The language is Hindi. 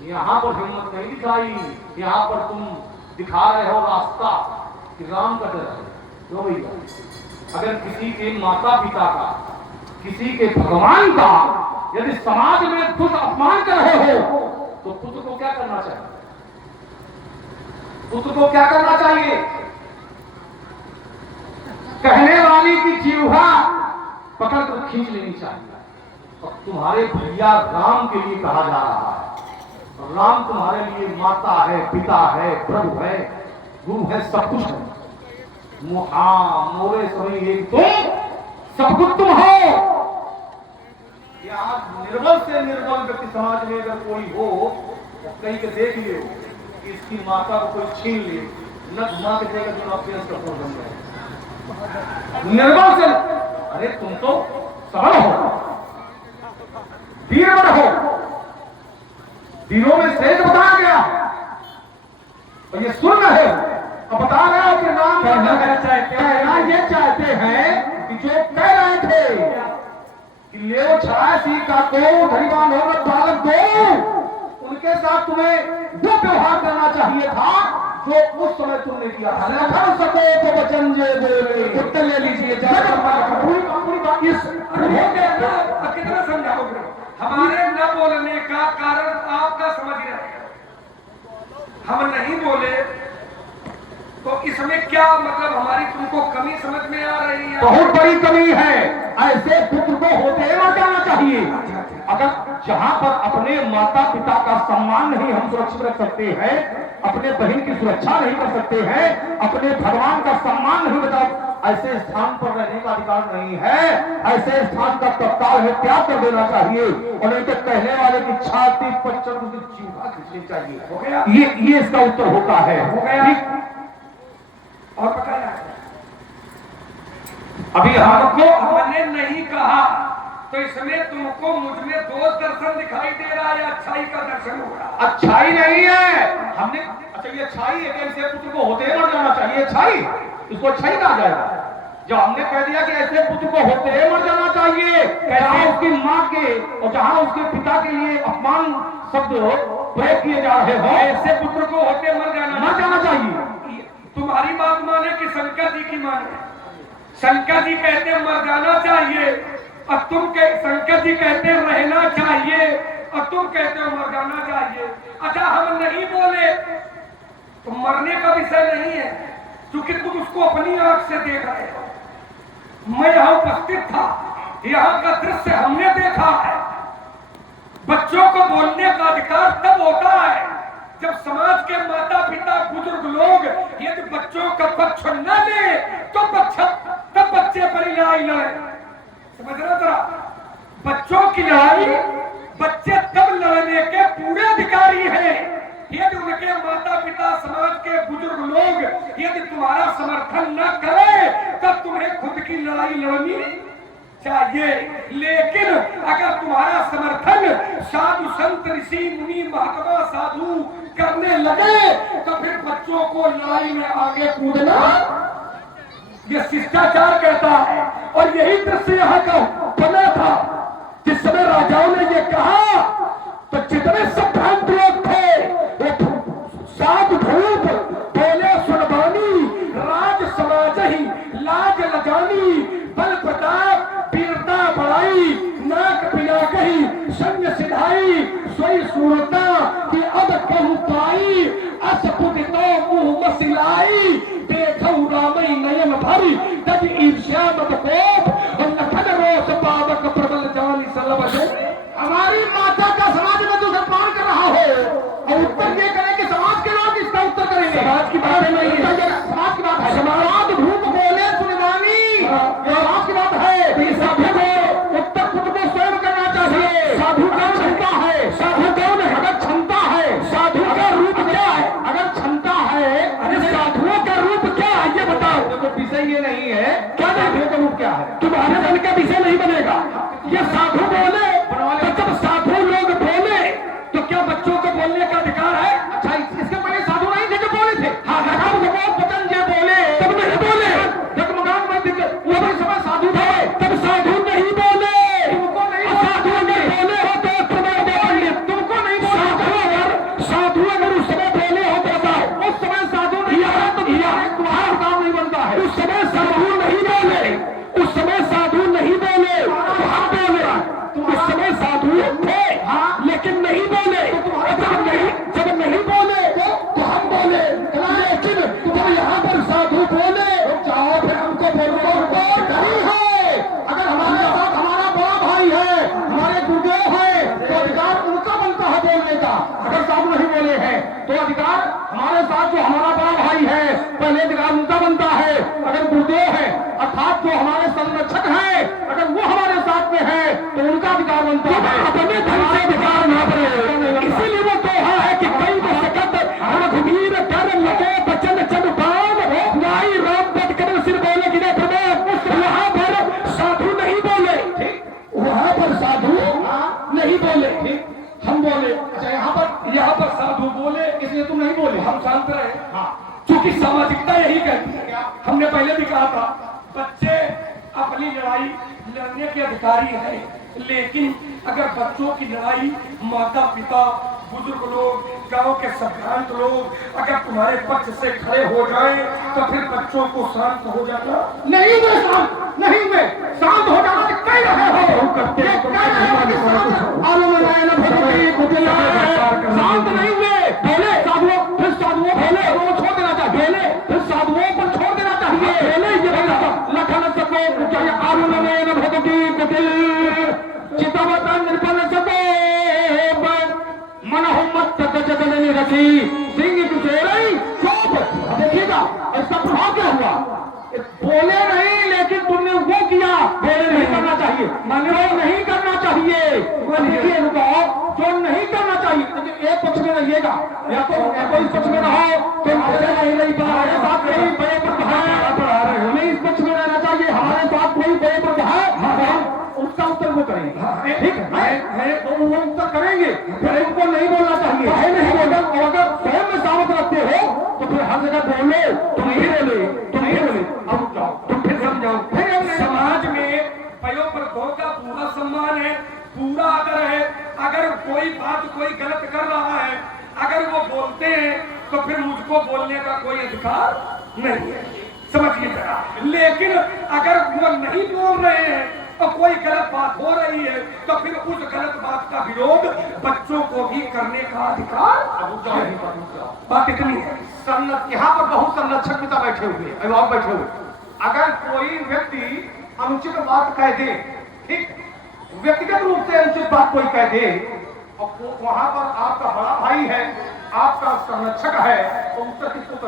यहाँ पर हिम्मत नहीं दिखाई, यहाँ पर तुम दिखा रहे हो रास्ता कि राम का डर है। क्यों भैया? अगर किसी के माता पिता का, किसी के भगवान का यदि समाज में तुम अपमान कर रहे हो तो पुत्र को क्या करना चाहिए? पुत्र को क्या करना चाहिए? कहने वाली की जीवा पकड़ कर खींच लेनी चाहिए। और तुम्हारे भैया राम के लिए कहा जा रहा है। राम तुम्हारे लिए माता है, पिता है, प्रभु है, गुरु है, सब कुछ है। मोरे सभी एक तुम, सब कुछ तुम हो। आज निर्बल से निर्बल व्यक्ति समाज में अगर कोई हो तो कहीं के देख लियो कि इसकी माता को कोई छीन ले, न घुमा के देगा जो अपने सफल बन गए। निर्बल से, अरे तुम तो सबल हो, वीरवर हो, वीरों में श्रेष्ठ बताया गया और ये सुन रहे हो और बता रहे हो कि राम कहना ये चाहते हैं कि जो कह रहे थे कि ले छासी का को धरीवान होगा बालक दो, उनके साथ तुम्हें वो व्यवहार करना चाहिए था जो उस समय तुमने किया था। कर सको तो वचन जे बोले, उत्तर ले लीजिए। पूरी बात इस कितना समझाओगे? हमारे न बोलने का कारण आपका समझ रहे हैं, हम नहीं बोले तो इसमें क्या मतलब? हमारी तुमको कमी समझ में आ रही है? बहुत बड़ी कमी है। ऐसे पुत्र को होते मर जाना चाहिए। अगर जहां पर अपने माता पिता का सम्मान नहीं हम सुरक्षित रख सकते हैं, अपने बहन की सुरक्षा नहीं कर सकते हैं, अपने भगवान का सम्मान नहीं बचा, ऐसे स्थान पर रहने का अधिकार नहीं है। ऐसे स्थान का तत्काल है त्याग कर देना चाहिए और नहीं तो कहने वाले की छाती पर चढ़ उसकी जीवा खींचनी चाहिए। हो गया? ये इसका उत्तर होता है। हो गया? और बताया अभी हमको हमने नहीं कहा तो इसमें तुमको मुझ में दोष दर्शन दिखाई दे रहा है या अच्छाई का दर्शन हो रहा है? अच्छाई नहीं है। हमने अच्छा ये अच्छाई है कि ऐसे पुत्र को होते मर जाना चाहिए, अच्छाई, इसको अच्छाई कहा जाएगा। जब हमने कह दिया कि ऐसे पुत्र को होते मर जाना चाहिए, जहां उसकी माँ के और जहां उसके पिता के लिए अपमान शब्द प्रयोग किए जा रहे हो, ऐसे पुत्र को होते मर जाना चाहिए। तुम्हारी बात माने कि शंकर जी की माने? शंकर जी कहते मर जाना चाहिए और शंकर जी कहते रहना चाहिए और तुम कहते हो मर जाना चाहिए। अच्छा, हम नहीं बोले तो मरने का विषय नहीं है, क्योंकि तुम उसको अपनी आंख से देख रहे हो। मैं यहां उपस्थित था, यहां का दृश्य हमने देखा है। बच्चों को बोलने का अधिकार तब होता है जब समाज के माता पिता बुजुर्ग लोग यदि बच्चों का पक्ष न ले तो तब बच्चे पर लड़ाई लड़े। समझ रहे जरा? बच्चों की लड़ाई बच्चे तब लड़ने के पूरे अधिकारी हैं यदि उनके माता पिता समाज के बुजुर्ग लोग यदि तुम्हारा समर्थन न करें तब तुम्हें खुद की लड़ाई लड़नी चाहिए। लेकिन अगर तुम्हारा समर्थन साधु संत ऋषि मुनि महात्मा साधु करने लगे तो फिर बच्चों को लड़ाई में आगे कूदना ये शिष्टाचार कहता है। और यही दृश्य यहाँ का बना था जिस समय राजाओं ने ये कहा तो जितने संभ्रांत लोग थे वो साधु धूप बोले सुनवानी, राज समाज ही लाज लजानी, बल प्रताप वीरता बढ़ाई, नाक बिना कही संग सिधाई, सोई सूरता की अब कहूं पाई, असपुत तो मुंह मसिलाई, देखौ रामई नयन भरी तज ईर्ष्या मत कोप और लखन रोष पावक प्रबल जानी सलभ। हमारी माता का समाज में जो सम्मान कर रहा हो और उत्तर ये करें कि समाज के लोग इसका उत्तर करेंगे। समाज की बात नहीं है, समाज की बात है। समाज धूप बोले सुनवानी, समाज की बात है। साधु को उत्तर खुद को स्वयं करना चाहिए। साधु का क्षमता है, साधु कौन है? अगर क्षमता है, साधु का रूप क्या है? अगर क्षमता है, अरे साधुओं का रूप क्या है ये बताओ। देखो विषय ये नहीं है क्या साधुओं का रूप क्या है, तुम्हारे मन का विषय नहीं बनेगा। ये साधु बोले तो जब साधु लोग बोले तो क्या बच्चों को बोलने का अधिकार है? अच्छा, इसके पहले साधु नहीं थे जो बोले थे? हाँ, वचन जो बोले तब नहीं बोले। जगमगान में वो भी समय साधु थे तब साधु नहीं बोले। तुमको नहीं साधु नहीं बोले हो तो तुम्हें बोले, तुमको नहीं बोले। अगर साधु नहीं बोले हैं तो अधिकार हमारे साथ जो हमारा बड़ा भाई है पहले अधिकार उनका बनता है। अगर गुरुदेव है अर्थात जो हमारे संरक्षक हैं अगर वो हमारे साथ में है तो उनका अधिकार बनता है। अपने धन से अधिकार ना बने, इसीलिए वो कहा है कि कई सकत रघुवीर कर लगे बचन चन पान नाई राम पद कर सिर बोले कि वहां पर साधु नहीं बोले, वहां पर साधु नहीं बोले, हम बोले। अच्छा यहाँ पर साधु बोले इसलिए तुम नहीं बोले, हम शांत रहे। हाँ, क्योंकि सामाजिकता यही कहती है। हमने पहले भी कहा था बच्चे अपनी लड़ाई लड़ने के अधिकारी हैं, लेकिन अगर बच्चों की लड़ाई माता पिता बुजुर्ग लोग गांव के सभ्रांत लोग अगर तुम्हारे पक्ष से खड़े हो जाएं तो फिर बच्चों को शांत हो जाना नहीं हुए, शांत नहीं हुए, शांत हो जाना कह रहे हो, शांत नहीं हुए बोले साधुओं, फिर साधुओं बोले वो छोड़ देना चाहिए, बोले फिर साधुओं पर छोड़ देना चाहिए, बोले ये लखन सको आरुण में भगवती कुटिल चितवतन निर्पण सको मनोमत जगदनी रखी सिंह कुचेरई चुप। देखिएगा इसका प्रभाव क्या हुआ, बोले नहीं लेकिन तुमने वो किया, बोले नहीं करना चाहिए, मानो नहीं करना चाहिए, देखिए जो नहीं करना चाहिए। लेकिन एक पक्ष में रहिएगा या तो इस पक्ष में रहो तो हमारे साथ कोई बड़े पर हमें इस पक्ष में रहना चाहिए, हमारे साथ कोई बड़े पर है उसका उत्तर वो करेंगे, ठीक है तो वो उत्तर करेंगे, फिर उनको नहीं बोलना चाहिए, है नहीं बोलना। और अगर स्वयं में सावध रखते हो तो फिर हर जगह बोले तो नहीं बोले, तो नहीं बोले, अब जाओ तुम फिर समझाओ। फिर समाज में भयो पर गौ का पूरा सम्मान है, पूरा आदर है। अगर कोई बात कोई गलत कर रहा है अगर वो बोलते हैं तो फिर मुझको बोलने का कोई अधिकार नहीं है, समझिए जरा। लेकिन अगर वो नहीं बोल रहे हैं और कोई गलत बात हो रही है तो फिर उस गलत बात का विरोध बच्चों को भी करने का अधिकार बात इतनी है। यहाँ पर बहुत संरक्षक पिता बैठे हुए, अभिभावक बैठे हुए, अगर कोई व्यक्ति अनुचित बात कह दे, ठीक व्यक्तिगत रूप से अनुचित बात कोई कह दे और वहां पर आपका बड़ा भाई है, आपका संरक्षक है, तो उत्तर किसको करना